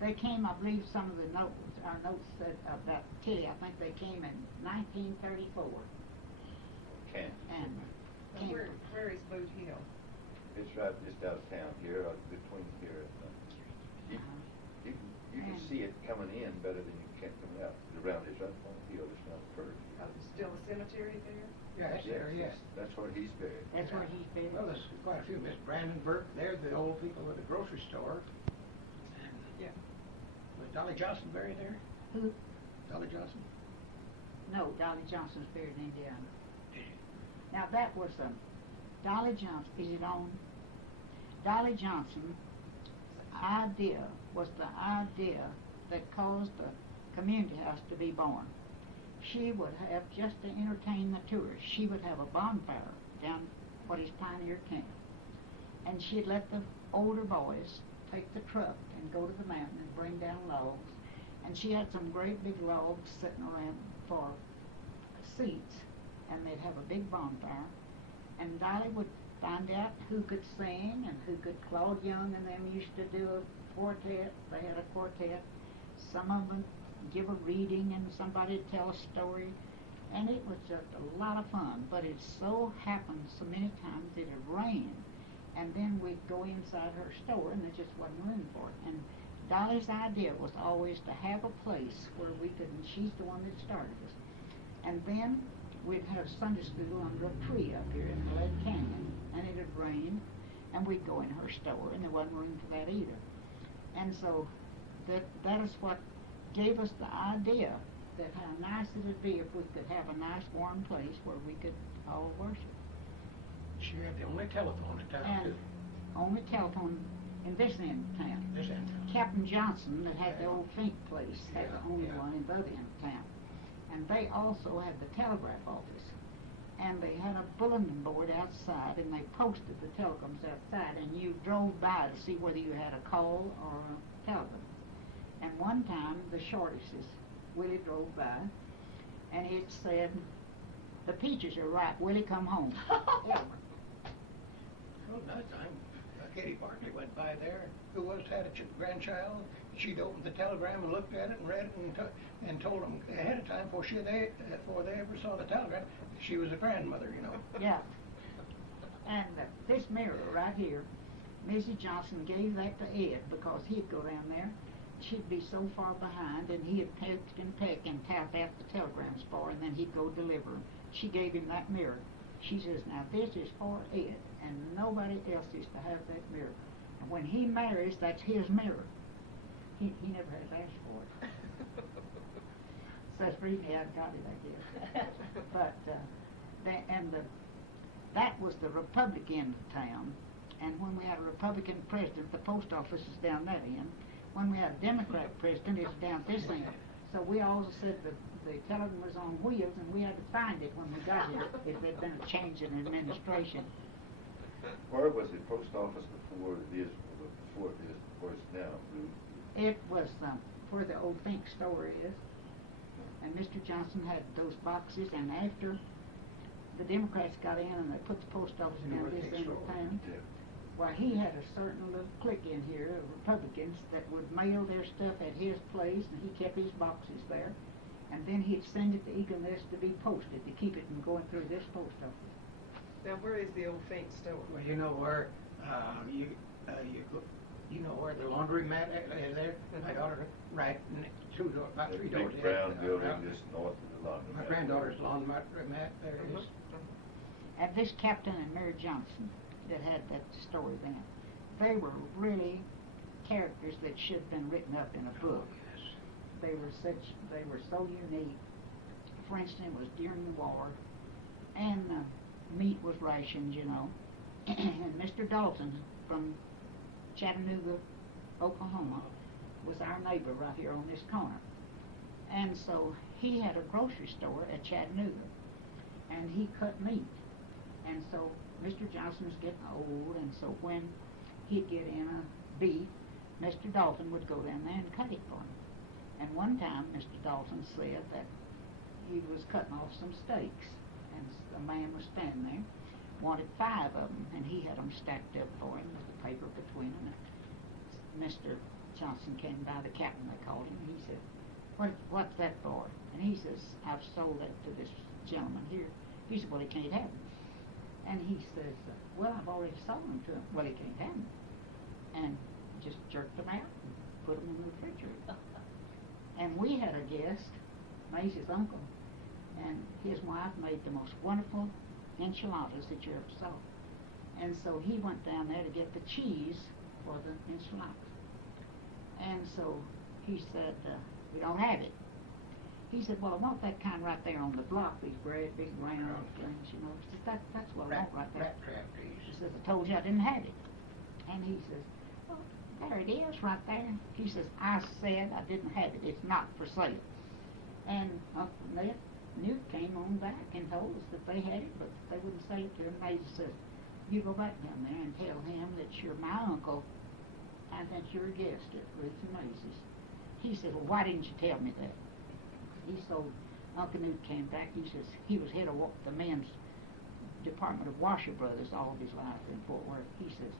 They came, I believe, some of the notes, our notes said about Tilly, I think they came in 1934. Camp. And Now, where is Boot Hill? It's right just out of town here, between here and, you can see it coming in better than you can coming out. Around this right on the hill, it's not a curve. Still a cemetery there? Yeah, that's there, yes. That's where he's buried. that's where he's buried. Well, there's quite a few. Miss Brandon Burke, they're the old people at the grocery store. And Yeah. was Dolly Johnson buried there? Who? Dolly Johnson? No, Dolly Johnson's buried in Indiana. Now that was Dolly Johnson. Is it on? Dolly Johnson's idea was the idea that caused the community house to be born. She would have, just to entertain the tourists, she would have a bonfire down what is Pioneer Camp. And she'd let the older boys take the truck and go to the mountain and bring down logs. And she had some great big logs sitting around for seats, and they'd have a big bonfire. And Dolly would find out who could sing and who could. Claude Young and them used to do a quartet. They had a quartet. Some of them give a reading and somebody would tell a story. And it was just a lot of fun. But it so happened so many times that it rained. And then we'd go inside her store and there just wasn't room for it. And Dolly's idea was always to have a place where we could, and she's the one that started us. And then we'd have Sunday school under a tree up here in the Lake Canyon, and it'd rain, and we'd go in her store, and there wasn't room for that either. And so that is what gave us the idea that how nice it would be if we could have a nice warm place where we could all worship. She had the only telephone in town, And too. only telephone in this end of town. This end of town. Captain Johnson, that had the old Fink place, had the Yeah, only yeah. one in the other end of town. And they also had the telegraph office. And they had a bulletin board outside, and they posted the telegrams outside, and you drove by to see whether you had a call or a telegram. And one time, the shortages, Willie drove by, and it said, "The peaches are ripe, Willie, come home." Yeah. Well, another time, Katie Barkley went by there, who had a grandchild. She'd opened the telegram and looked at it and read it and told them ahead of time before they ever saw the telegram, she was a grandmother, you know. Yeah. And this mirror right here, Mrs. Johnson gave that to Ed because he'd go down there. She'd be so far behind, and he'd peck and tap out the telegrams for her, and then he'd go deliver them. She gave him that mirror. She says, "Now this is for Ed, and nobody else is to have that mirror. And when he marries, that's his mirror." He never has asked for it. So that's the reason he hadn't got it, I guess. But that was the Republican town. And when we had a Republican president, the post office is down that end. When we had a Democrat president, it's down this end. So we always said that the telegram was on wheels, and we had to find it when we got here if there'd been a change in administration. Where was the post office before it is where it's now? It was where the old Fink store is. And Mr. Johnson had those boxes, and after the Democrats got in and they put the post office down this end of town, Yeah. well, he had a certain little clique in here of Republicans that would mail their stuff at his place, and he kept his boxes there. And then he'd send it to Eagle Nest to be posted to keep it from going through this post office. Now, where is the old Fink store? Well, you know where you know where the laundromat is there? My daughter, right, about That 3 big doors. brown ahead, building around just north of the laundromat. My granddaughter's laundromat there is. And this Captain and Mary Johnson that had that story then, they were really characters that should have been written up in a book. Yes. They were so unique. For instance, it was during the war, and meat was rationed, you know. And Mr. Dalton from Chattanooga, Oklahoma, was our neighbor right here on this corner. And so he had a grocery store at Chattanooga, and he cut meat. And so Mr. Johnson was getting old, and so when he'd get in a beef, Mr. Dalton would go down there and cut it for him. And one time Mr. Dalton said that he was cutting off some steaks, and a man was standing there, wanted 5 of them, and he had them stacked up for him with the paper between them. Mr. Johnson came by, the captain they called him, and he said, what's that for? And he says, I've sold that to this gentleman here. He said, well, he can't have them. And he says, well, I've already sold them to him. Well, he can't have them. And just jerked them out and put them in the refrigerator. And we had a guest, Maisie's uncle, and his wife made the most wonderful enchiladas that you ever saw. And so he went down there to get the cheese for the enchiladas. And so he said, we don't have it. He said, well, I want that kind right there on the block, these big round things, you know. He said, that's what I want right there. Rat trap, please. He says, I told you I didn't have it. And he says, well, there it is right there. He says, I said I didn't have it. It's not for sale. And Uncle Newt came on back and told us that they had it, but they wouldn't sell it to him. They said, you go back down there and tell him that you're my uncle and that you're a guest at Ruth and Maisie's. He said, well, why didn't you tell me that? He sold, Uncle Newt came back, he says, he was head of the men's department of Washer Brothers all of his life in Fort Worth. He says,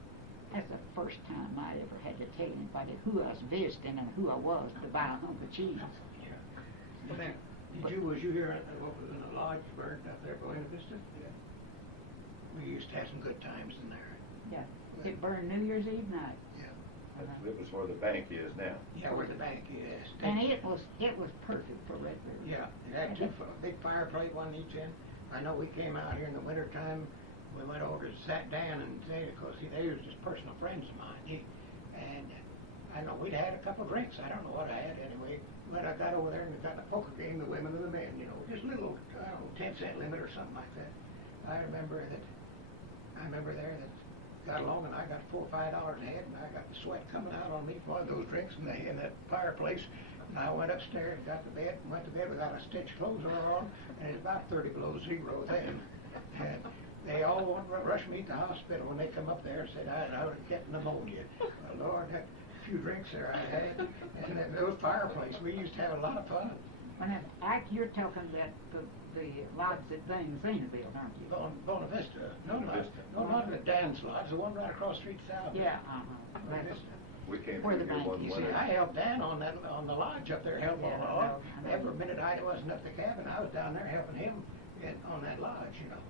that's the first time I ever had to tell anybody who I was visiting and who I was to buy a hunk of cheese. Yeah. Well, then, was you here at what was in the lodge burned up there, Buena Vista? Yeah. We used to have some good times in there. Yeah, it burned New Year's Eve night. Yeah. It was where the bank is now. Yeah, where the bank is. And it was perfect for Red River. Yeah, it had two big fireplace, one each end. I know we came out here in the wintertime. We went over and sat down and they, because they was just personal friends of mine. And I know we'd had a couple of drinks. I don't know what I had anyway. But I got over there and we got a poker game, the women and the men, you know, just a little, I don't know, 10-cent limit or something like that. I remember there that got along and I got $4 or $5 ahead and I got the sweat coming out on me for those drinks in that fireplace. And I went upstairs and got to bed and went to bed without a stitch clothes on, and it's about 30 below zero then. And they all rushed me to the hospital when they come up there and said I was getting pneumonia. Well, Lord, that few drinks there I had, and those fireplace, we used to have a lot of fun. You're talking about the lodge that Dane Zena built, aren't you? Buena Vista. No, not the Dan's lodge, the one right across Street South. Yeah, Buena Vista. We came Where the through here bank one is. winter. See, I helped Dan on the lodge up there, helped on the lodge. Every minute I wasn't up the cabin, I was down there helping him on that lodge, you know.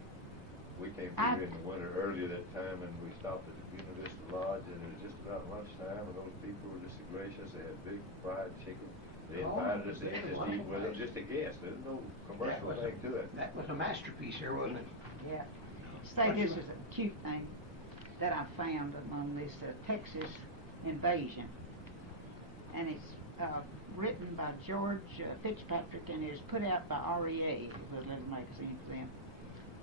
We came through here in the winter earlier that time, and we stopped at the Buena Vista Lodge, and it was just about lunchtime, and those people were just so gracious. They had big fried chicken. They invited us in just to eat with them, just a guest. There's no commercial thing to it. That was a masterpiece here, wasn't it? Yeah. Say, this is a cute thing that I found among this Texas invasion. And it's written by George Fitzpatrick and is put out by REA, the little magazine for them.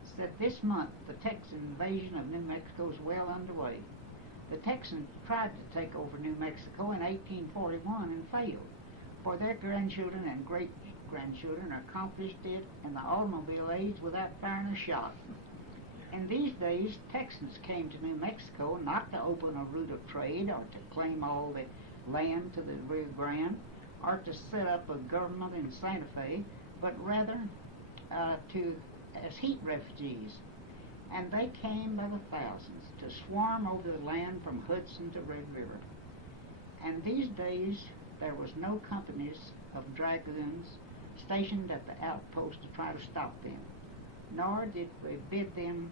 It said, this month, the Texan invasion of New Mexico is well underway. The Texans tried to take over New Mexico in 1841 and failed. For their grandchildren and great-grandchildren accomplished it in the automobile age without firing a shot. In these days, Texans came to New Mexico not to open a route of trade or to claim all the land to the Rio Grande or to set up a government in Santa Fe, but rather as heat refugees. And they came by the thousands to swarm over the land from Hudson to Red River. And these days, there was no companies of dragoons stationed at the outpost to try to stop them, nor did we bid them,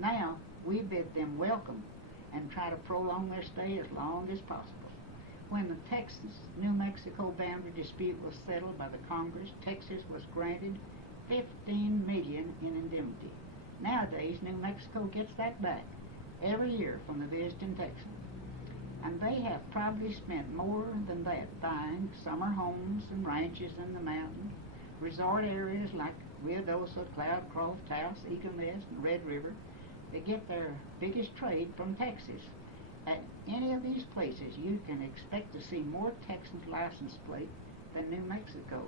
now we bid them welcome and try to prolong their stay as long as possible. When the Texas-New Mexico boundary dispute was settled by the Congress, Texas was granted $15 million in indemnity. Nowadays, New Mexico gets that back every year from the visiting Texans. And they have probably spent more than that buying summer homes and ranches in the mountains, resort areas like Ruidoso, Cloudcroft, Taos, Eagle Nest, and Red River. They get their biggest trade from Texas. At any of these places, you can expect to see more Texans license plate than New Mexico.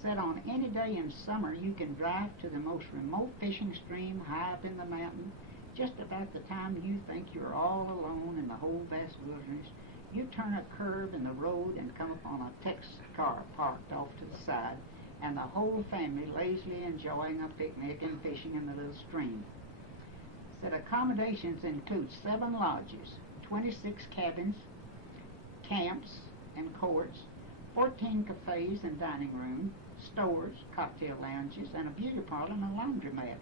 Said on any day in summer, you can drive to the most remote fishing stream high up in the mountain. Just about the time you think you're all alone in the whole vast wilderness, you turn a curve in the road and come upon a Texas car parked off to the side, and the whole family lazily enjoying a picnic and fishing in the little stream. Said accommodations include 7 lodges, 26 cabins, camps and courts, 14 cafes and dining rooms, stores, cocktail lounges, and a beauty parlor and a laundromat.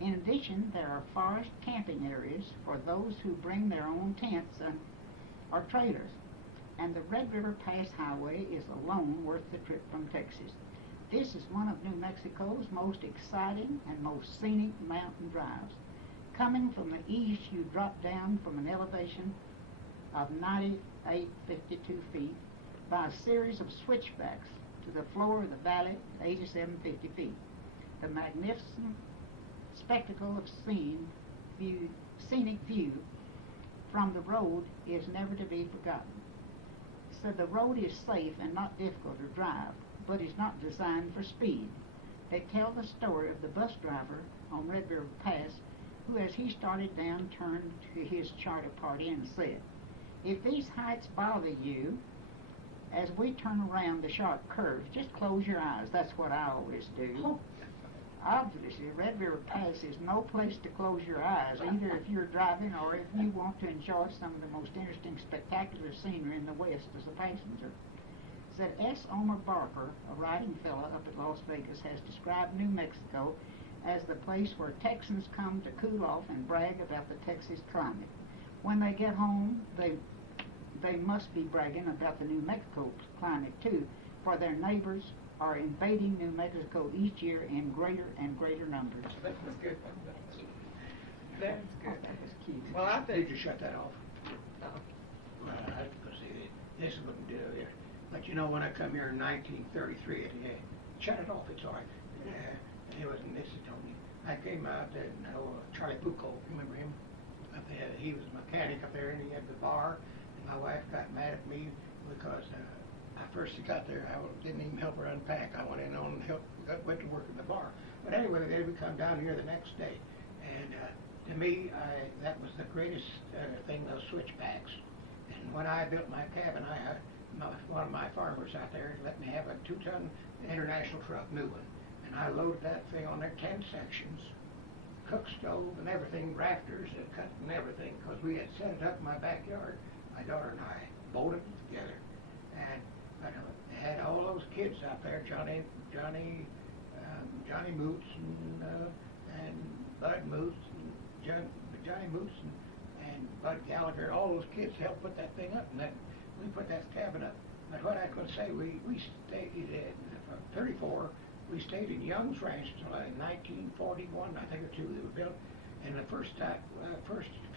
In addition, there are forest camping areas for those who bring their own tents or trailers. And the Red River Pass Highway is alone worth the trip from Texas. This is one of New Mexico's most exciting and most scenic mountain drives. Coming from the east, you drop down from an elevation of 98.52 feet by a series of switchbacks to the floor of the valley at 87.50 feet. The magnificent spectacle of scenic view from the road is never to be forgotten. So the road is safe and not difficult to drive, but is not designed for speed. They tell the story of the bus driver on Red River Pass who, as he started down, turned to his charter party and said, "If these heights bother you, as we turn around the sharp curves, just close your eyes." That's what I always do. Obviously, Red River Pass is no place to close your eyes, either if you're driving or if you want to enjoy some of the most interesting, spectacular scenery in the West as a passenger. Said S. Omer Barker, a writing fellow up at Las Vegas, has described New Mexico as the place where Texans come to cool off and brag about the Texas climate. When they get home, they must be bragging about the New Mexico climate too, for their neighbors are invading New Mexico each year in greater and greater numbers. That was good. That's good. That was cute. Well, I Did think, you shut that off? oh, Well, this wouldn't do it. But you know, when I come here in 1933, shut it off, it's all right. It wasn't this that told me. I came out there, Charlie Bucco, remember him? Up there, he was a mechanic up there, and he had the bar. And my wife got mad at me because I first got there, I didn't even help her unpack. I went in on and went to work in the bar. But anyway, they would come down here the next day. And to me, that was the greatest thing, those switchbacks. And when I built my cabin, one of my farmers out there let me have a 2-ton international truck, new one. And I loaded that thing on there, 10 sections, cook stove and everything, rafters and cut and everything, because we had set it up in my backyard. My daughter and I bolted it together. And I had all those kids out there, Johnny Moots and Bud Moots and Johnny Moots and Bud Gallagher. All those kids helped put that thing up, and then we put that cabin up. But what I could say, we stayed from 34. We stayed in Young's Ranch until 1941, I think, or two. They were built, and the first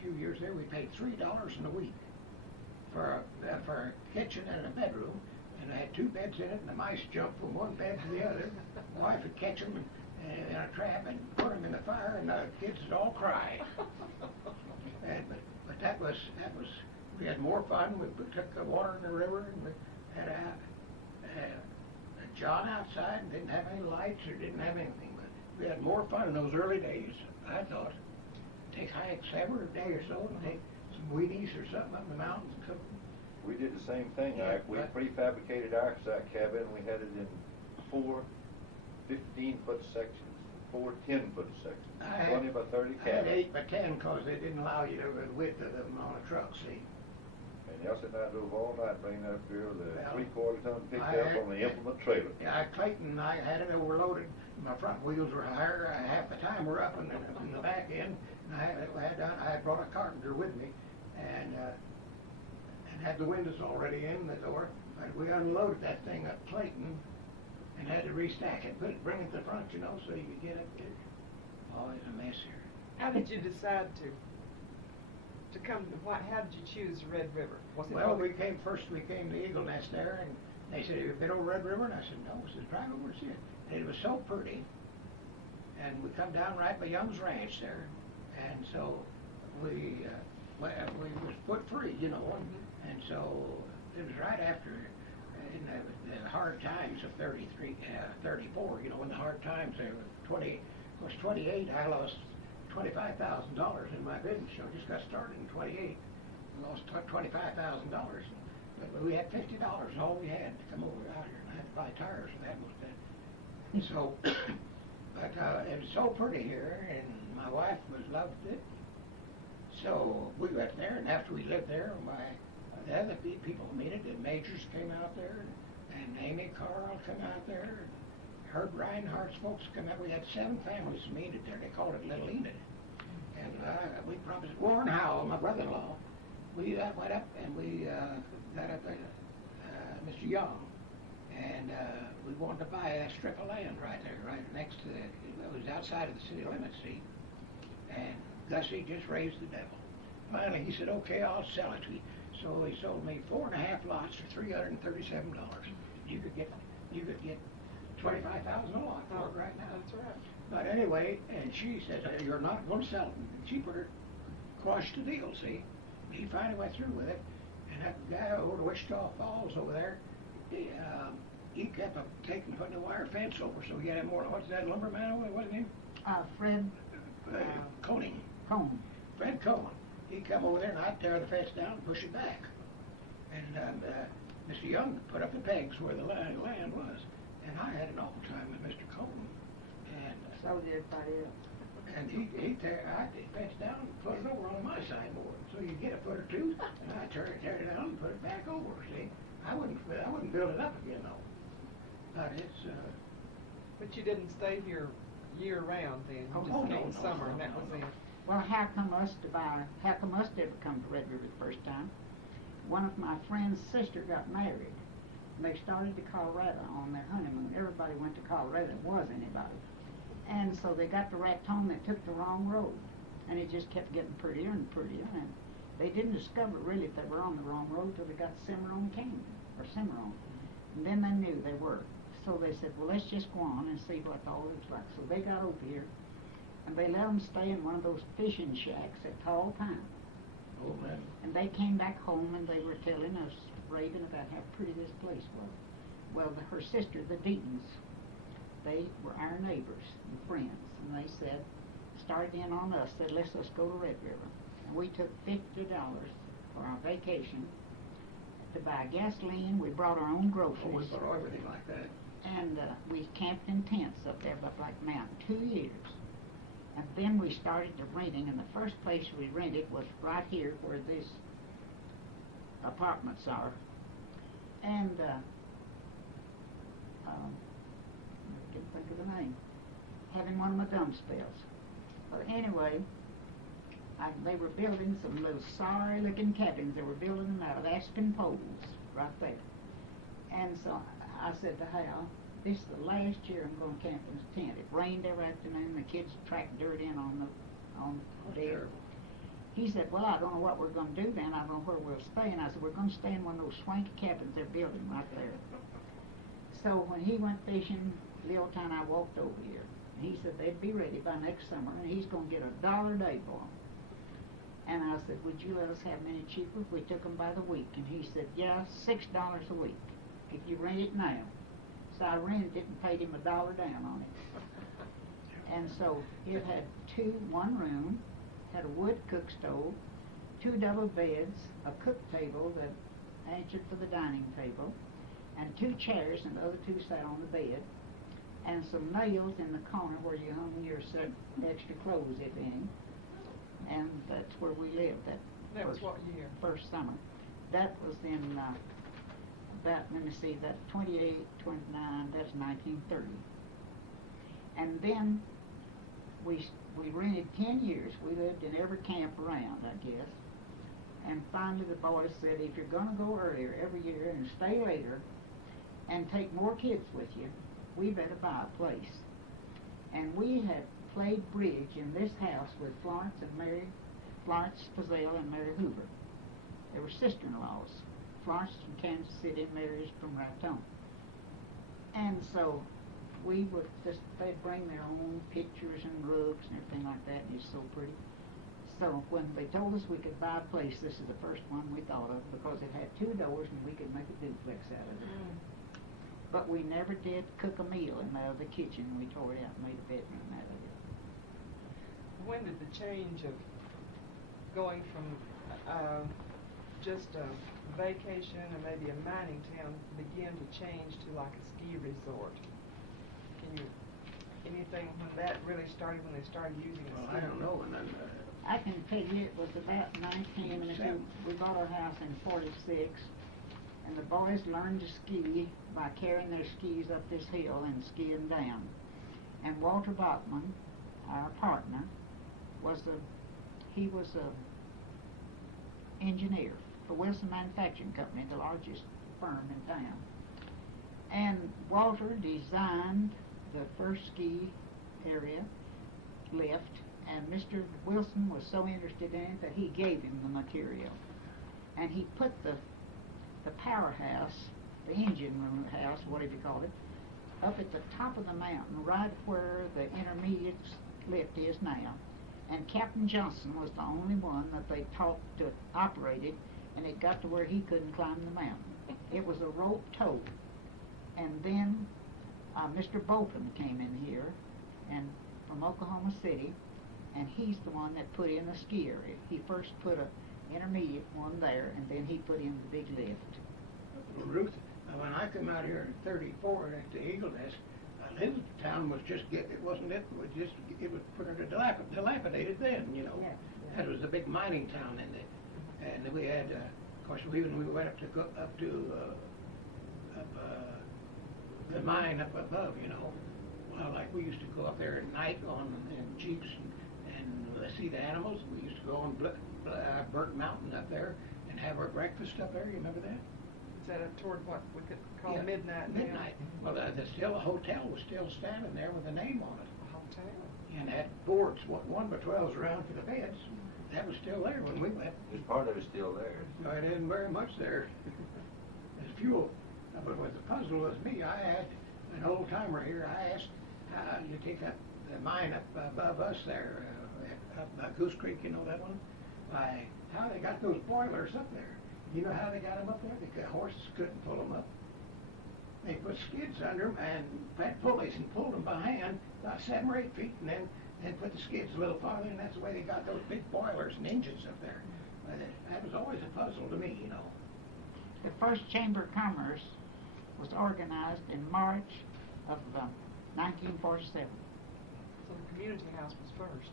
few years there, we paid $3 in a week for a kitchen and a bedroom. And I had 2 beds in it, and the mice jumped from one bed to the other. My wife would catch them in a trap and put them in the fire, and the kids would all cry. But that was we had more fun. We took the water in the river, and we had a John outside, and didn't have any lights or didn't have anything. But we had more fun in those early days, I thought. Take hikes every day or so, and take some Wheaties or something up in the mountains and cook them. We did the same thing. Yeah, We but- prefabricated our cabin. We had it in 4 15-foot sections, 4 10-foot sections, I had- 20 by 30 I had cabins. 8 by 10 because they didn't allow you to go the width of them on a truck, see. And Elsie and I drove all night bringing that up here with a Well, 3/4 ton I pickup had- on the implement trailer. Yeah, Clayton, I had it overloaded. My front wheels were higher. Half the time were up in the back end. And I had brought a carpenter with me, and had the windows already in the door. But we unloaded that thing up Clayton, and had to restack it, bring it to the front, you know, so you could get it there. Always a mess here. how did you decide to come, how did you choose Red River? Was it Well, all the- we came to Eagle Nest there, and they said, "Have you been over Red River?" And I said, "No." He said, "Drive over and see it." And it was so pretty. And we come down right by Young's Ranch there, and so we was put free, you know, and so it was right after in the hard times of 34, you know, in the hard times there was 28, I lost $25,000 in my business. You know, just got started in 28, lost $25,000. But we had $50, all we had to come over out here, and I had to buy tires, and that was that. So, but it was so pretty here, and my wife loved it. So we went there, and after we lived there, the other people meet it. The Majors came out there, and Amy Carl come out there. Herb Reinhardt's folks come out. We had 7 families meet it there. They called it Little Enid. And we promised Warren Howell, my brother-in-law. We went up and we got up there, Mr. Young, and we wanted to buy a strip of land right there, right next to it. It was outside of the city limits, see. And Gussie just raised the devil. Finally, he said, "Okay, I'll sell it to you." So he sold me 4.5 lots for $337. You could get $25,000 a lot for it right now. That's right. But anyway, and she said, "You're not going to sell it." And she put her, quashed the deal, see. He finally went through with it, and that guy over to Wichita Falls over there, he kept putting the wire fence over, so he had more. What's that lumberman? What's his name? Fred Coning. Cone. Fred Cohen. He come over there and I'd tear the fence down and push it back. And Mr. Young put up the pegs where the land was. And I had an awful time with Mr. Cohen. And So did everybody else. and I'd tear the fence down and put it over on my sideboard. So you get a foot or two, and I'd tear it down and put it back over, see? I wouldn't build it up again, though. But it's, But you didn't stay here year-round then? You just came summer and that was it? Well, how come us to ever come to Red River the first time? One of my friend's sister got married, and they started to Colorado on their honeymoon. Everybody went to Colorado, there was anybody. And so they got to Raton, they took the wrong road, and it just kept getting prettier and prettier, and they didn't discover really if they were on the wrong road till they got to Cimarron Canyon, or Cimarron. And then they knew they were. So they said, well, let's just go on and see what it all looks like. So they got over here, and they let them stay in one of those fishing shacks at Tall Pine. oh, man. And they came back home and they were telling us, raving about how pretty this place was. Well, her sister, the Deatons, they were our neighbors and friends, and they said, started in on us, said, let's go to Red River. And we took $50 for our vacation to buy gasoline. We brought our own groceries. Oh, we bought everything like that. And we camped in tents up there by Black Mountain 2 years. And then we started to renting, and the first place we rented was right here where these apartments are. And I can't think of the name. Having one of my dumb spells. But anyway, they were building some little sorry-looking cabins. They were building them out of aspen poles right there. And so I said to Hal, this is the last year I'm going to camp in this tent. It rained every afternoon. The kids tracked dirt in on the bed. He said, well, I don't know what we're going to do then. I don't know where we'll stay. And I said, we're going to stay in one of those swanky cabins they're building right there. So when he went fishing, the old time I walked over here. He said they'd be ready by next summer, and he's going to get $1 a day for them. And I said, would you let us have any cheaper if we took them by the week? And he said, yeah, $6 a week if you rent it now. So I rented it and paid him $1 down on it. And so it had one room, had a wood cook stove, 2 double beds, a cook table that answered for the dining table, and 2 chairs, and the other 2 sat on the bed, and some nails in the corner where you hung your extra clothes, if any. And that's where we lived. That was what year? First summer. That was in about, let me see, that's 28, 29, that's 1930. And then we rented 10 years. We lived in every camp around, I guess. And finally the boys said, if you're going to go earlier every year and stay later and take more kids with you, we better buy a place. And we had played bridge in this house with Florence Fazell and Mary Hoover. They were sister-in-laws. Florence is from Kansas City and Mary is from Raton. And so we would they'd bring their own pictures and rugs and everything like that, and it's so pretty. So when they told us we could buy a place, this is the first one we thought of, because it had 2 doors and we could make a duplex out of it. But we never did cook a meal in the kitchen. We tore it out and made a bedroom out of it. When did the change of going from just a vacation or maybe a mining town begin to change to like a ski resort? Anything when that really started, when they started using it? Well, I don't know. And then I can tell you it was about 19, and we bought our house in 46, and the boys learned to ski by carrying their skis up this hill and skiing down. And Walter Bachman, our partner, was a engineer for Wilson Manufacturing Company, the largest firm in town. And Walter designed the first ski area lift, and Mr. Wilson was so interested in it that he gave him the material. And he put the powerhouse, the engine room house, whatever you call it, up at the top of the mountain, right where the intermediate lift is now. And Captain Johnson was the only one that they taught to operate it, and it got to where he couldn't climb the mountain. It was a rope tow. And then Mr. Bolton came in here, and from Oklahoma City, and he's the one that put in the ski area. He first put a intermediate one there, and then he put in the big lift. Well, Ruth, when I come out here in '34 at the Eagle Nest, the town was just it was pretty dilapidated then, you know. Yeah. That was a big mining town in there, and we had, of course, we went up to the mine up above, you know. Well, like we used to go up there at night in jeeps and see the animals. We used to go on Burnt Mountain up there and have our breakfast up there. You remember that? Is that up toward what we could call Yeah, midnight? Midnight. Well, the hotel was still standing there with a name on it. A hotel. And had boards, 1x12s around for the beds. That was still there when we went. There's part of it still there. No, it isn't very much there. There's fuel. But what the puzzle was me, I had an old timer here. I asked, you take up the mine up above us there, up by Goose Creek, you know that one? How they got those boilers up there? You know how they got them up there? The horses couldn't pull them up. They put skids under them and fat pulleys and pulled them by hand about 7 or 8 feet, and then put the skids a little farther, and that's the way they got those big boilers and engines up there. That was always a puzzle to me, you know. The first Chamber of Commerce was organized in March of 1947. So the community house was first.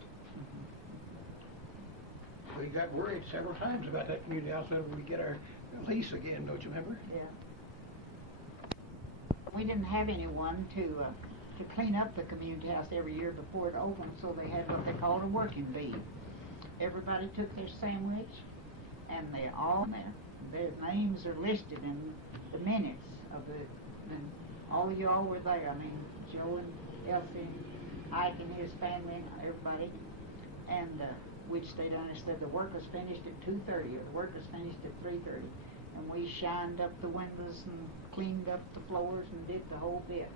We got worried several times about that community house whenever we get our lease again, don't you remember? Yeah. We didn't have anyone to clean up the community house every year before it opened, so they had what they called a working bee. Everybody took their sandwich, and they're all there. Their names are listed in the minutes of and all you all were there. I mean, Joe and Elsie and Ike and his family and everybody. And we'd stayed on and said the work was finished at 2:30 or the work was finished at 3:30. And we shined up the windows and cleaned up the floors and did the whole bit.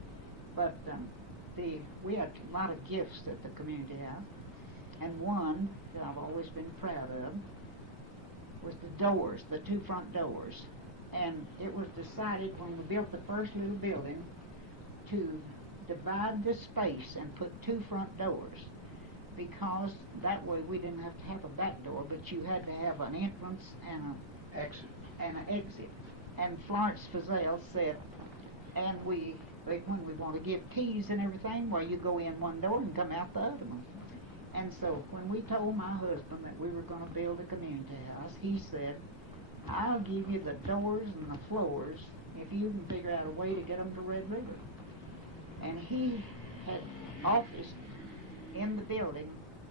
But we had a lot of gifts at the community house. And one that I've always been proud of was the doors, the 2 front doors. And it was decided when we built the first little building to divide the space and put 2 front doors, because that way we didn't have to have a back door, but you had to have an entrance and an exit. And Florence Fazell said, and when we want to give keys and everything, well, you go in one door and come out the other one. And so when we told my husband that we were going to build a community house, he said, I'll give you the doors and the floors if you can figure out a way to get them to Red River. And he had office in the building,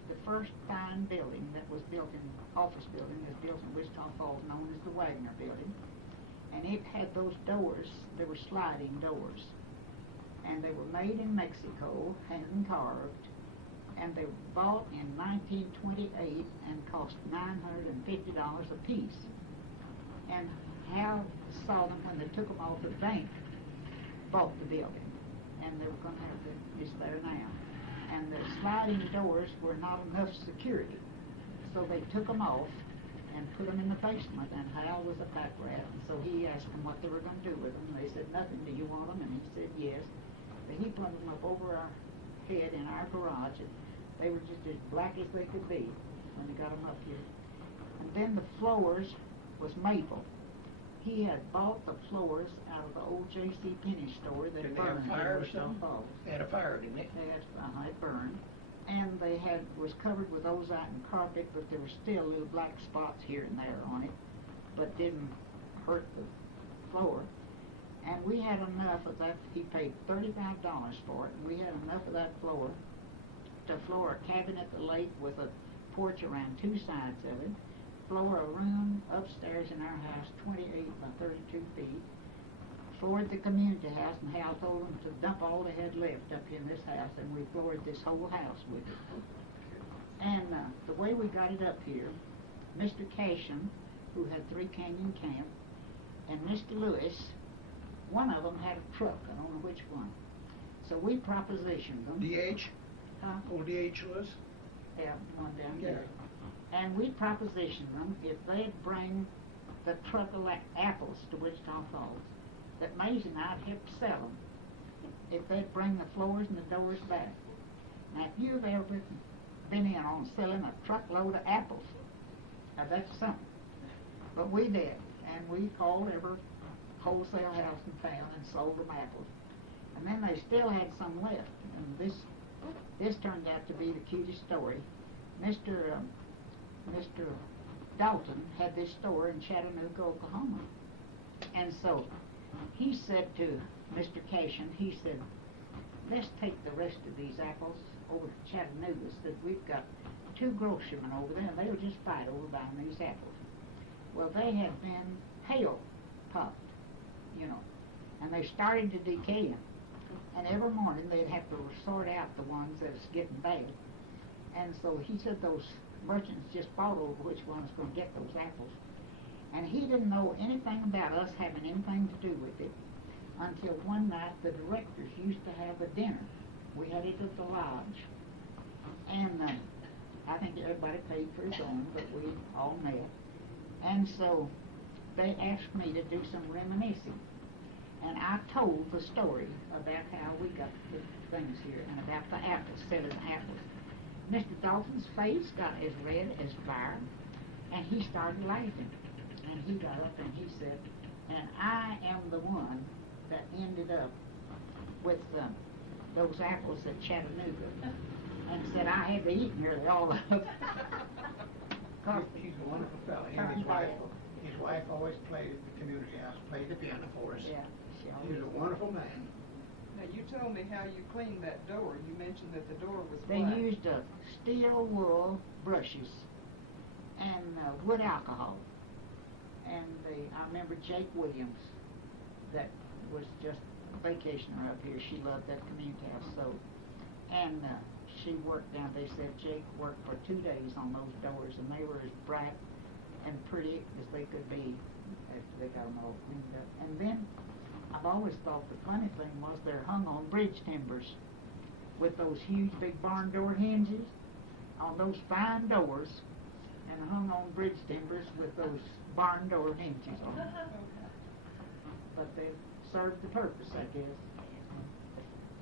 the first fine building that was built office building was built in Wichita Falls, known as the Wagner Building. And it had those doors, they were sliding doors. And they were made in Mexico, hand carved. And they were bought in 1928 and cost $950 a piece. And Hal saw them when they took them off the bank, bought the building, and they were going to have it's there now. And the sliding doors were not enough security, so they took them off and put them in the basement. And Hal was a pack rat, and so he asked them what they were going to do with them. They said, nothing, do you want them? And he said, yes. But he put them up over our head in our garage, and they were just as black as they could be when they got them up here. And then the floors was maple. He had bought the floors out of the old J.C. Penney store that Did Uh-huh. they burned have fire or in Wichita something? Falls. They had a fire, didn't they? It burned. and was covered with ozite and carpet, but there were still little black spots here and there on it, but didn't hurt the floor. And we had enough of that. He paid $35 for it, and we had enough of that floor to floor a cabin at the lake with a porch around two sides of it, floor a room upstairs in our house 28 by 32 feet, floored the community house, and Hal told them to dump all they had left up in this house, and we floored this whole house with it. And the way we got it up here, Mr. Cashin, who had 3 Canyon Camp, and Mr. Lewis, one of them had a truck, I don't know which one. So we propositioned them. DH? Huh? Old DH Lewis? Yeah, one down Yeah. here. And we propositioned them if they'd bring the truck of apples to Wichita Falls, that Mays and I'd help sell them if they'd bring the floors and the doors back. Now, if you've ever been in on selling a truckload of apples, now that's something. But we did, and we called every wholesale house in town and sold them apples. And then they still had some left, and this turned out to be the cutest story. Mr. Dalton had this store in Chattanooga, Oklahoma. And so he said to Mr. Cashin, he said, let's take the rest of these apples over to Chattanooga. Said, we've got 2 grocerymen over there, and they'll just fight over buying these apples. Well, they had been hail popped, you know, and they started to decay. And every morning they'd have to sort out the ones that's getting bad. And so he said those merchants just fought over which one's going to get those apples. And he didn't know anything about us having anything to do with it until one night the directors used to have a dinner. We had it at the lodge. And I think everybody paid for his own, but we all met. And so they asked me to do some reminiscing. And I told the story about how we got the things here and about the apples, selling apples. Mr. Dalton's face got as red as fire, and he started laughing. And he got up and he said, and I am the one that ended up with those apples at Chattanooga. And said I had to eat nearly all of them. He's a wonderful fellow. He and his wife always played at the community house, played the piano for us. Yeah, He was a wonderful man. Now, you told me how you cleaned that door. You mentioned that the door was They black. used steel wool brushes and wood alcohol. And I remember Jake Williams, that was just a vacationer up here. She loved that community house so. And she worked down. They said Jake worked for 2 days on those doors, and they were as bright and pretty as they could be after they got them all cleaned up. And then I've always thought the funny thing was they're hung on bridge timbers with those huge big barn door hinges on those fine doors, and hung on bridge timbers with those barn door hinges on them. But they served the purpose, I guess.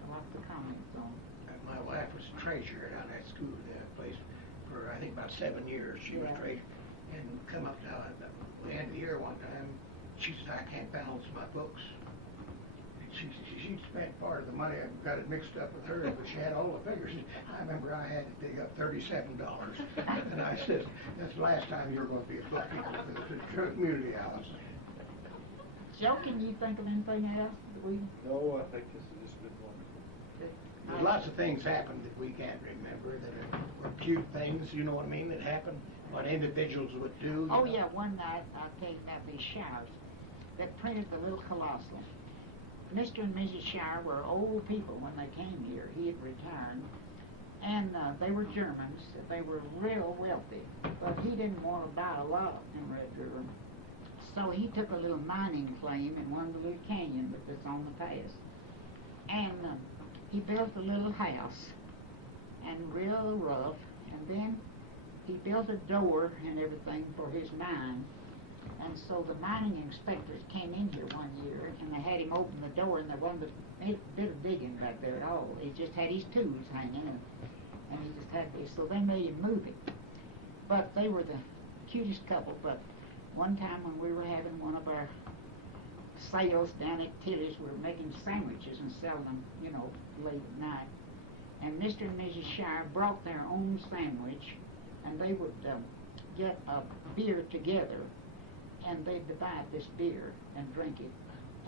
Lots of comments on. My wife was treasurer down at school, that place, for I think about 7 years. She was treasurer, and come up now at the end of the year one time, she said, I can't balance my books. She spent part of the money. I got it mixed up with her, but she had all the figures. I remember I had to dig up $37, and I said, that's the last time you're going to be a bookkeeper for the community house. Joe, can you think of anything else that we? No, I think this has just been wonderful. There's lots of things happen that we can't remember that are cute things, you know what I mean, that happen, what individuals would do. Oh, yeah, one night I came about these Shires that printed the little Colossal. Mr. and Mrs. Shire were old people when they came here. He had retired. And they were Germans. They were real wealthy. But he didn't want to buy a lot in Red River. So he took a little mining claim in one of the little canyon that's on the pass. And he built a little house, and real rough. And then he built a door and everything for his mine. And so the mining inspectors came in here one year, and they had him open the door, and there wasn't a bit of digging back there at all. He just had his tools hanging, and he just had this. So they made him move it. But they were the cutest couple. But one time when we were having one of our sales down at Tilly's, we were making sandwiches and selling them, you know, late at night. and Mr. and Mrs. Shire brought their own sandwich, and they would get a beer together, and they'd divide this beer and drink it.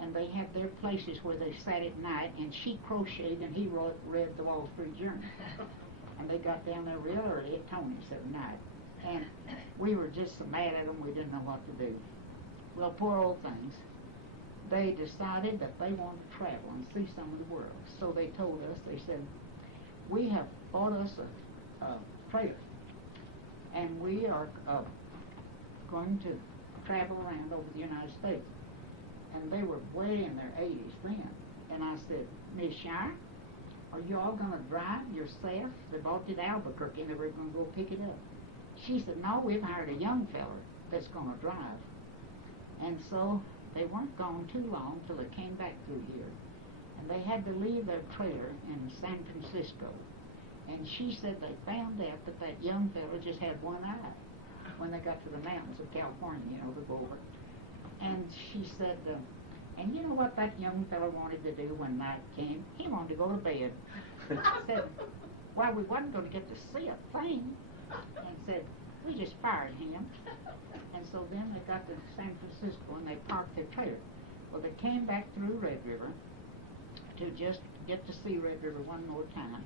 And they had their places where they sat at night, and she crocheted and he read the Wall Street Journal. And they got down there real early at Tony's every night. And we were just so mad at them, we didn't know what to do. Well, poor old things. They decided that they wanted to travel and see some of the world. So they told us, they said, we have bought us a trailer, and we are going to travel around over the United States. And they were way in their 80s then. And I said, Miss Shire, are you all going to drive yourself? They bought it at Albuquerque and they were going to go pick it up. She said, no, we've hired a young fella that's going to drive. And so they weren't gone too long till they came back through here. And they had to leave their trailer in San Francisco. And she said they found out that that young fella just had one eye when they got to the mountains of California, you know, to go over. And she said, and you know what that young fellow wanted to do when night came? He wanted to go to bed. I said, well, we wasn't going to get to see a thing. And said, we just fired him. And so then they got to San Francisco and they parked their trailer. Well, they came back through Red River to just get to see Red River one more time.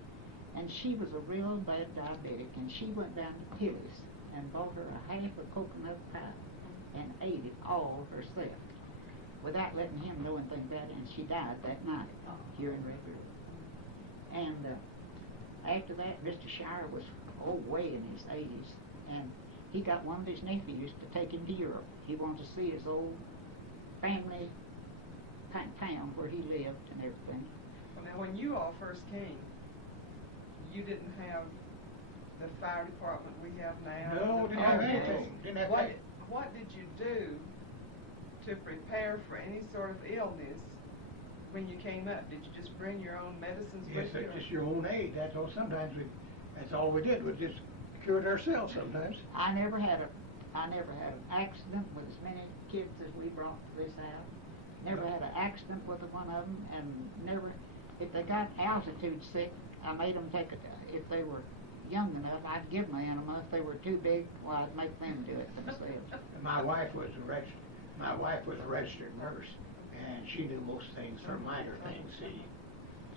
And she was a real bad diabetic, and she went down to Tilly's and bought her a half a coconut pie and ate it all herself without letting him know anything about it, and she died that night here in Red River. And after that, Mr. Shire was way in his 80s, and he got one of his nephews to take him to Europe. He wanted to see his old family town where he lived and everything. Well, now, when you all first came, you didn't have the fire department we have now. No, didn't have anything. Didn't have anything. What did you do to prepare for any sort of illness when you came up? Did you just bring your own medicines Yes, with you? just your own aid. That's all. Sometimes that's all we did was just cure it ourselves. Sometimes. I never had an accident with as many kids as we brought to this house. Never had an accident with one of them, and never, if they got altitude sick, I made them take it. If they were young enough, I'd give them an enema. If they were too big, well, I'd make them do it themselves. My wife was a registered nurse, and she knew most things for minor things. See,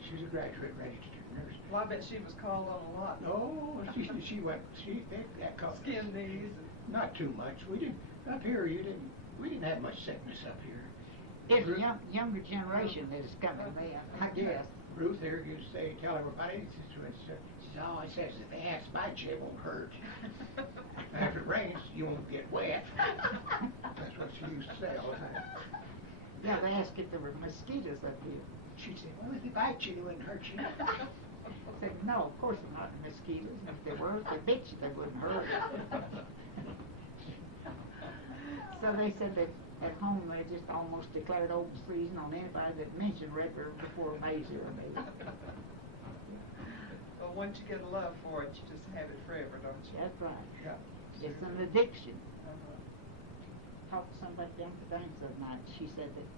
she was a graduate registered nurse. Well, I bet she was called on a lot. No, that cost Skin knees. Not too much. We didn't up here. We didn't have much sickness up here. It's a younger generation that is coming there, I guess. Ruth here used to say, tell everybody, she says, all it says, if the ants bite you, it won't hurt. After it rains, you won't get wet. That's what she used to say all the time. Yeah, they asked if there were mosquitoes up here. She'd say, well, if they bite you, they wouldn't hurt you. I said, no, of course they're not mosquitoes. And if they were, if they bit you, they wouldn't hurt. So they said that at home they just almost declared open season on anybody that mentioned Red River before May 0 maybe. Well, once you get a love for it, you just have it forever, don't you? That's right. Yeah. It's an addiction. Uh-huh. Talked to somebody down at the banks the other night. She said that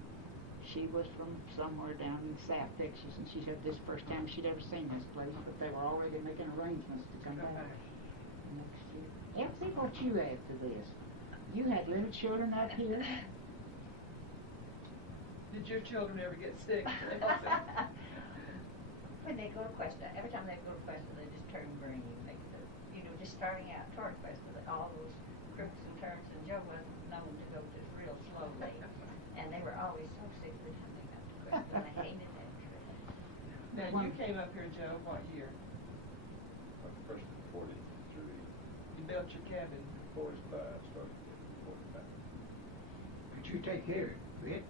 she was from somewhere down in South Texas, and she said this first time she'd ever seen this place, but they were already making arrangements to come back next year. Elsie, what you add to this? You had little children up here? Did your children ever get sick? When they go to Cuesta, every time they go to Cuesta, they just turn green. Just starting out toward Cuesta, all those crooks and turns, and Joe wasn't known to go just real slowly. And they were always so sick every time they got to Cuesta, and I hated that trip. Now, you came up here, Joe, what year? First in 43, You built your cabin. 45, started in 45. But you take care.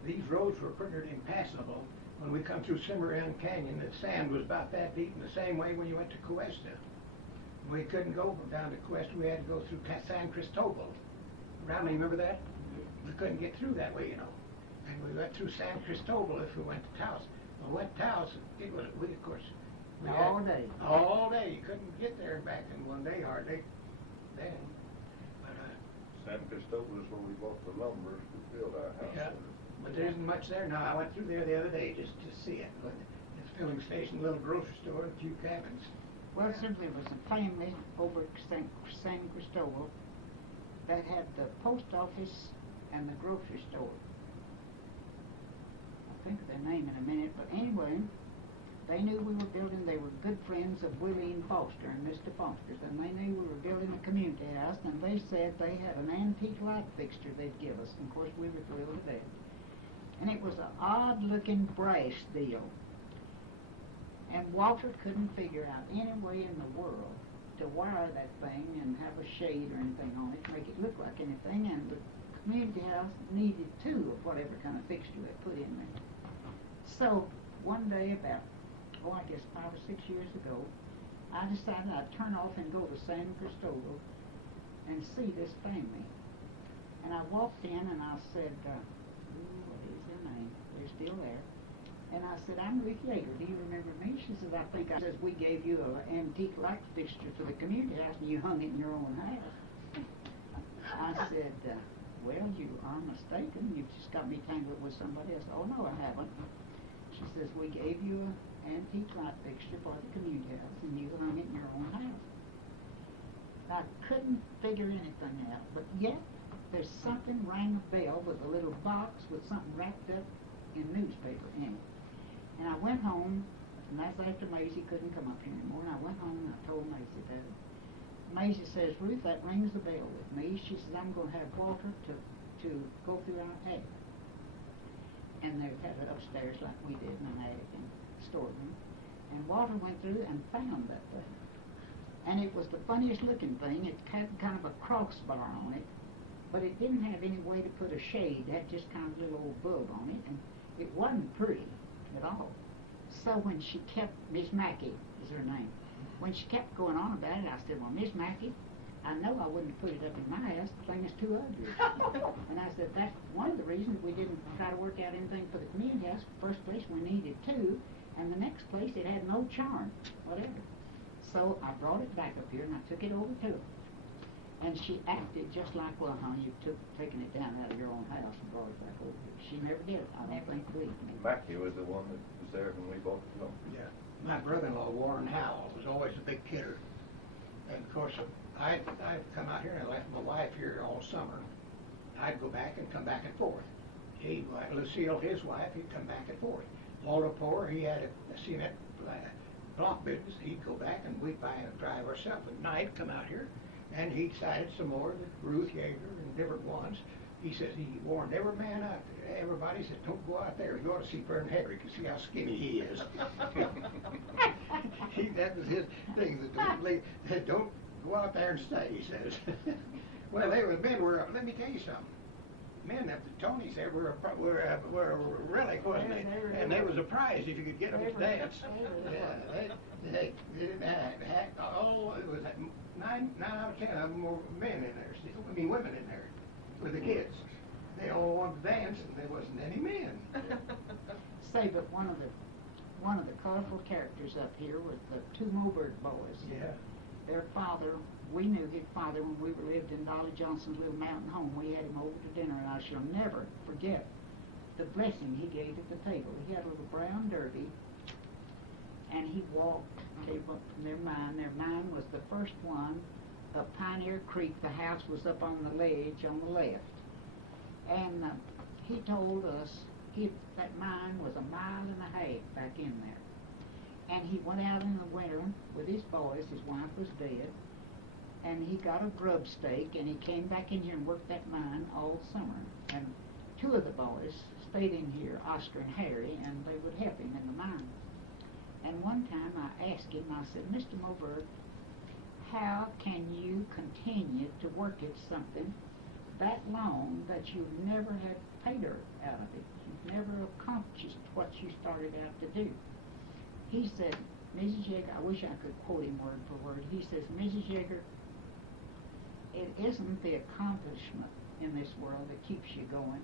These roads were pretty impassable. When we come through Cimarron Canyon, the sand was about that deep, in the same way when you went to Cuesta. We couldn't go down to Cuesta. We had to go through San Cristobal. Rodney, remember that? We couldn't get through that way, you know. And we went through San Cristobal if we went to Taos. When we went to Taos, it was, we All day. All day. You couldn't get there and back in one day hardly. Then. But, San Cristobal is where we bought the lumber to build our house. yeah. But there isn't much there now. I went through there the other day just to see it. But it's filling station, little grocery store, a few cabins. Well, simply it was a family over at San Cristobal that had the post office and the grocery store. I'll think of their name in a minute, but anyway, they knew we were building, they were good friends of Willie and Foster and Mr. Foster's, and they knew we were building a community house, and they said they had an antique light fixture they'd give us, and of course we were thrilled to death. And it was an odd-looking brass deal. And Walter couldn't figure out any way in the world to wire that thing and have a shade or anything on it to make it look like anything, and the community house needed two of whatever kind of fixture they put in there. So one day about, I guess 5 or 6 years ago, I decided I'd turn off and go to San Cristobal and see this family. And I walked in and I said, what is their name? They're still there. And I said, I'm Ruth Yeager. Do you remember me? She said, I think I says we gave you an antique light fixture for the community house and you hung it in your own house. I said, well, you are mistaken. You've just got me tangled with somebody else. Oh, no, I haven't. She says, we gave you an antique light fixture for the community house and you hung it in your own house. I couldn't figure anything out, but yet there's something rang a bell with a little box with something wrapped up in newspaper in it. And I went home, and that's after Maisie couldn't come up here anymore, and I went home and I told Maisie that. Maisie says, Ruth, that rings the bell with me. She says, I'm going to have Walter to go through our attic. And they had it upstairs like we did in an attic and stored them. And Walter went through and found that thing. And it was the funniest looking thing. It had kind of a crossbar on it, but it didn't have any way to put a shade. It had just kind of a little old bulb on it, and it wasn't pretty at all. So when she kept, Miss Mackey is her name, when she kept going on about it, I said, well, Miss Mackey, I know I wouldn't put it up in my house. The thing is too ugly. And I said, that's one of the reasons we didn't try to work out anything for the community house. First place, we needed two, and the next place, it had no charm, whatever. So I brought it back up here, and I took it over to her. And she acted just like, well, you've taken it down out of your own house and brought it back over here. She never did. I don't think believed me. Mackey was the one that was there when we bought the home. Yeah. My brother-in-law, Warren Howell, was always a big kidder. And of course, I'd come out here and I left my wife here all summer. I'd go back and come back and forth. Lucille, his wife, he'd come back and forth. Walter Poor, he had a cement block business. He'd go back and we'd buy and drive ourselves at night, come out here. And he cited some more, Ruth Yeager and different ones. He says he warned every man out there. Everybody said, don't go out there. You ought to see Vern Henry, because see how skinny he is. That was his thing. That don't go out there and stay, he says. Well, men were, let me tell you something. Men, Tony said, were a relic, wasn't they? And they was a prize if you could get them to dance. Yeah, they didn't have, it was 9 out of 10 of them were men in there still. I mean, women in there with the kids. They all wanted to dance, and there wasn't any men. Say, but one of the colorful characters up here was the two Moberg boys. Yeah. Their father, we knew his father when we lived in Dolly Johnson's little mountain home. We had him over to dinner, and I shall never forget the blessing he gave at the table. He had a little brown derby, and he walked came up from their mine. Their mine was the first one up Pioneer Creek. The house was up on the ledge on the left. And he told us that mine was 1.5 miles back in there. And he went out in the winter with his boys. His wife was dead. And he got a grub stake, and he came back in here and worked that mine all summer. And 2 of the boys stayed in here, Oscar and Harry, and they would help him in the mine. And one time I asked him, I said, Mr. Moberg, how can you continue to work at something that long that you've never had pay dirt out of it? You've never accomplished what you started out to do. He said, Mrs. Yeager, I wish I could quote him word for word. He says, Mrs. Yeager, it isn't the accomplishment in this world that keeps you going.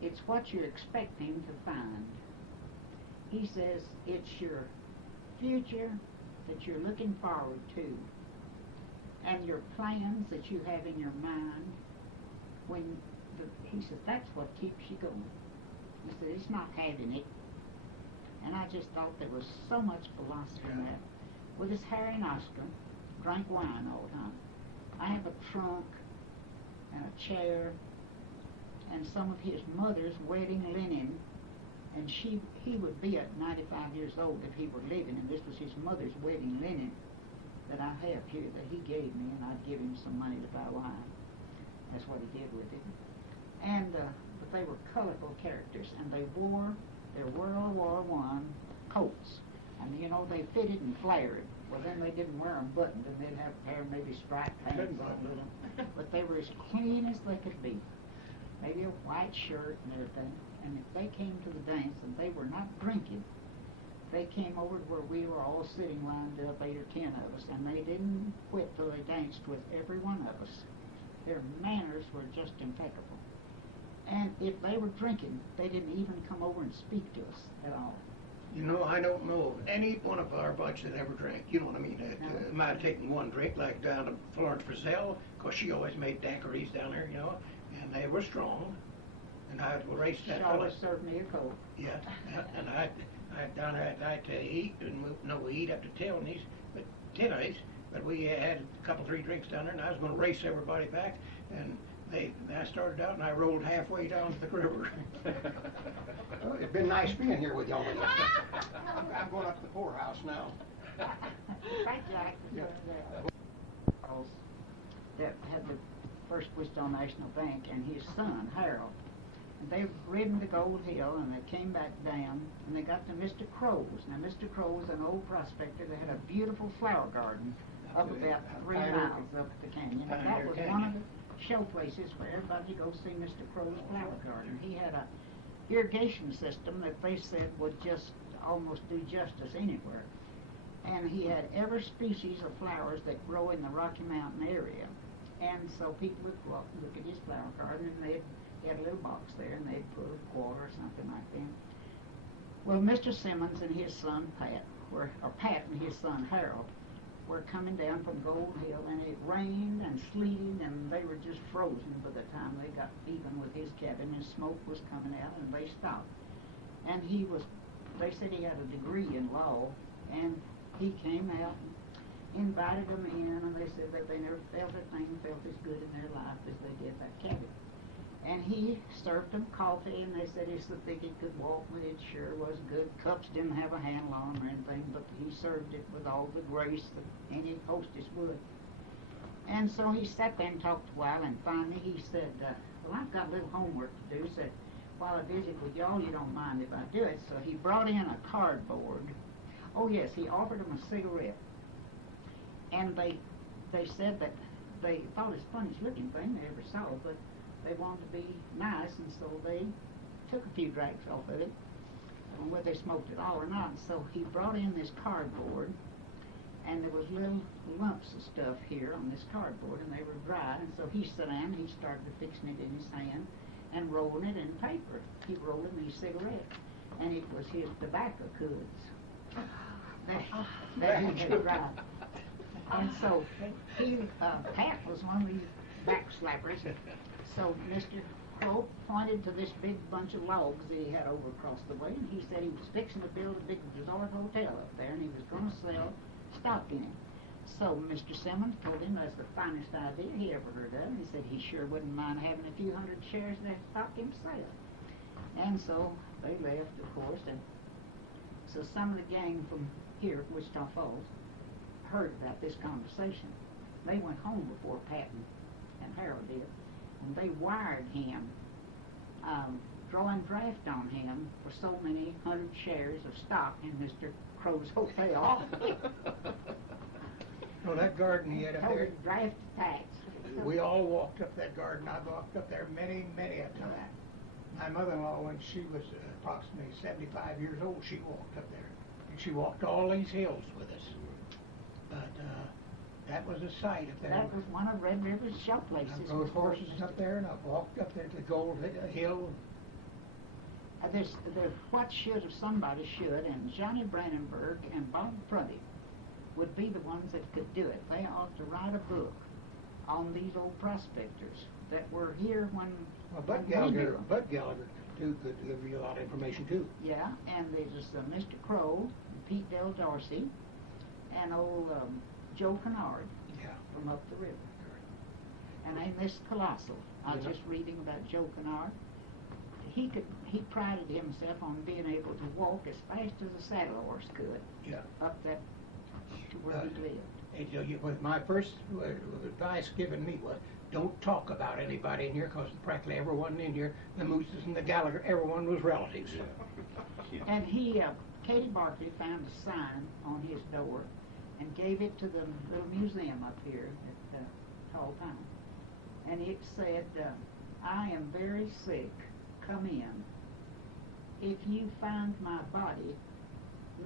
It's what you're expecting to find. He says it's your future that you're looking forward to, and your plans that you have in your mind. He says that's what keeps you going. He said it's not having it. And I just thought there was so much philosophy in that. With his Harry and Oscar, drank wine all the time. I have a trunk and a chair and some of his mother's wedding linen, and he would be at 95 years old if he were living, and this was his mother's wedding linen that I have here that he gave me, and I'd give him some money to buy wine. That's what he did with it. And but they were colorful characters, and they wore their World War I coats, and you know they fitted and flared. Well, then they didn't wear them buttoned, and they'd have a pair of maybe striped pants on them. But they were as clean as they could be. Maybe a white shirt and everything. And if they came to the dance and they were not drinking, they came over to where we were all sitting lined up, 8 or 10 of us, and they didn't quit till they danced with every one of us. Their manners were just impeccable. And if they were drinking, they didn't even come over and speak to us at all. You know, I don't know of any one of our bunch that ever drank. You know what I mean? That might have taken one drink, like down to Florence Frizzell, because she always made daiquiris down there, you know, and they were strong. And I would race that She fella. always served me a Coke. Yeah, and I down there at night to eat, and we eat up to 10, but we had a couple, 3 drinks down there, and I was going to race everybody back, and I started out, and I rolled halfway down to the river. Well, it's been nice being here with y'all. I'm going up to the poorhouse now. Right, Jack. Yeah. That had the First Wichita National Bank, and his son, Harold. And they've ridden to Gold Hill, and they came back down, and they got to Mr. Crow's. Now, Mr. Crow's an old prospector that had a beautiful flower garden up about 3 miles up the canyon. And that was one of the show places where everybody go see Mr. Crow's flower garden. He had a irrigation system that they said would just almost do justice anywhere. And he had every species of flowers that grow in the Rocky Mountain area. And so people would go up and look at his flower garden, and he had a little box there, and they'd put a quarter or something like that. Well, Mr. Simmons and his son Pat, or Pat and his son Harold, were coming down from Gold Hill, and it rained and sleeted, and they were just frozen by the time they got even with his cabin, and smoke was coming out, and they stopped. And they said he had a degree in law, and he came out and invited them in, and they said that they never felt as good in their life as they did that cabin. And he served them coffee, and they said he so thick he could walk, but it sure was good. Cups didn't have a handle on them or anything, but he served it with all the grace that any hostess would. And so he sat there and talked a while, and finally he said, well, I've got a little homework to do, so while I visit with y'all, you don't mind if I do it. So he brought in a cardboard. Oh yes, he offered them a cigarette. And they said that they thought it was the funniest looking thing they ever saw, but they wanted to be nice, and so they took a few drags off of it, whether they smoked it all or not. So he brought in this cardboard, and there was little lumps of stuff here on this cardboard, and they were dry. And so he sat down, he started fixing it in his hand and rolling it in paper. He rolled in these cigarettes, and it was his tobacco goods that he had dry. And so Pat was one of these backslappers. So Mr. Crow pointed to this big bunch of logs that he had over across the way, and he said he was fixing to build a big resort hotel up there, and he was going to sell stock in it. So Mr. Simmons told him that's the finest idea he ever heard of. He said he sure wouldn't mind having a few hundred shares of that stock himself. And so they left, of course, and so some of the gang from here, Wichita Falls, heard about this conversation. They went home before Patton and Harold did, and they wired him, drawing draft on him for so many 100 shares of stock in Mr. Crow's hotel. No, that garden he had up there, Draft tax. we all walked up that garden. I walked up there many, many a time. My mother-in-law, when she was approximately 75 years old, she walked up there. And she walked all these hills with us. But that was a sight up there. That was one of Red River's show places. I rode horses up there, and I walked up there to the Gold Hill. There's what should, if somebody should, and Johnny Brandenburg and Bob Prunty would be the ones that could do it. They ought to write a book on these old prospectors that were here when Well, Bud Gallagher too, could give you a lot of information too. Yeah, and there's Mr. Crow, Pete Del Dorsey, and old Joe Kennard Yeah. from up the river. And then this Colossal. I was Yeah. just reading about Joe Kennard. He prided himself on being able to walk as fast as a saddle horse could Yeah. up that to where he lived. My first advice given me was, don't talk about anybody in here, because practically everyone in here, the Mooses and the Gallagher, everyone was relatives. Yeah. And Katie Barkley found a sign on his door and gave it to the little museum up here at Tall Town. And it said, I am very sick, come in. If you find my body,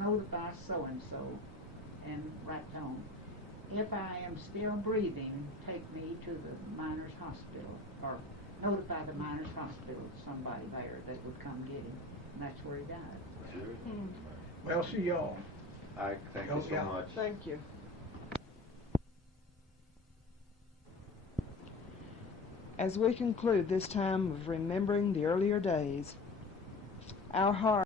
notify so-and-so, and write down. If I am still breathing, take me to the Miners Hospital, or notify the Miners Hospital, somebody there that would come get him. And that's where he died. Sure. Well, see y'all. Ike, thank you so Yeah. much. Thank you. As we conclude this time of remembering the earlier days, our heart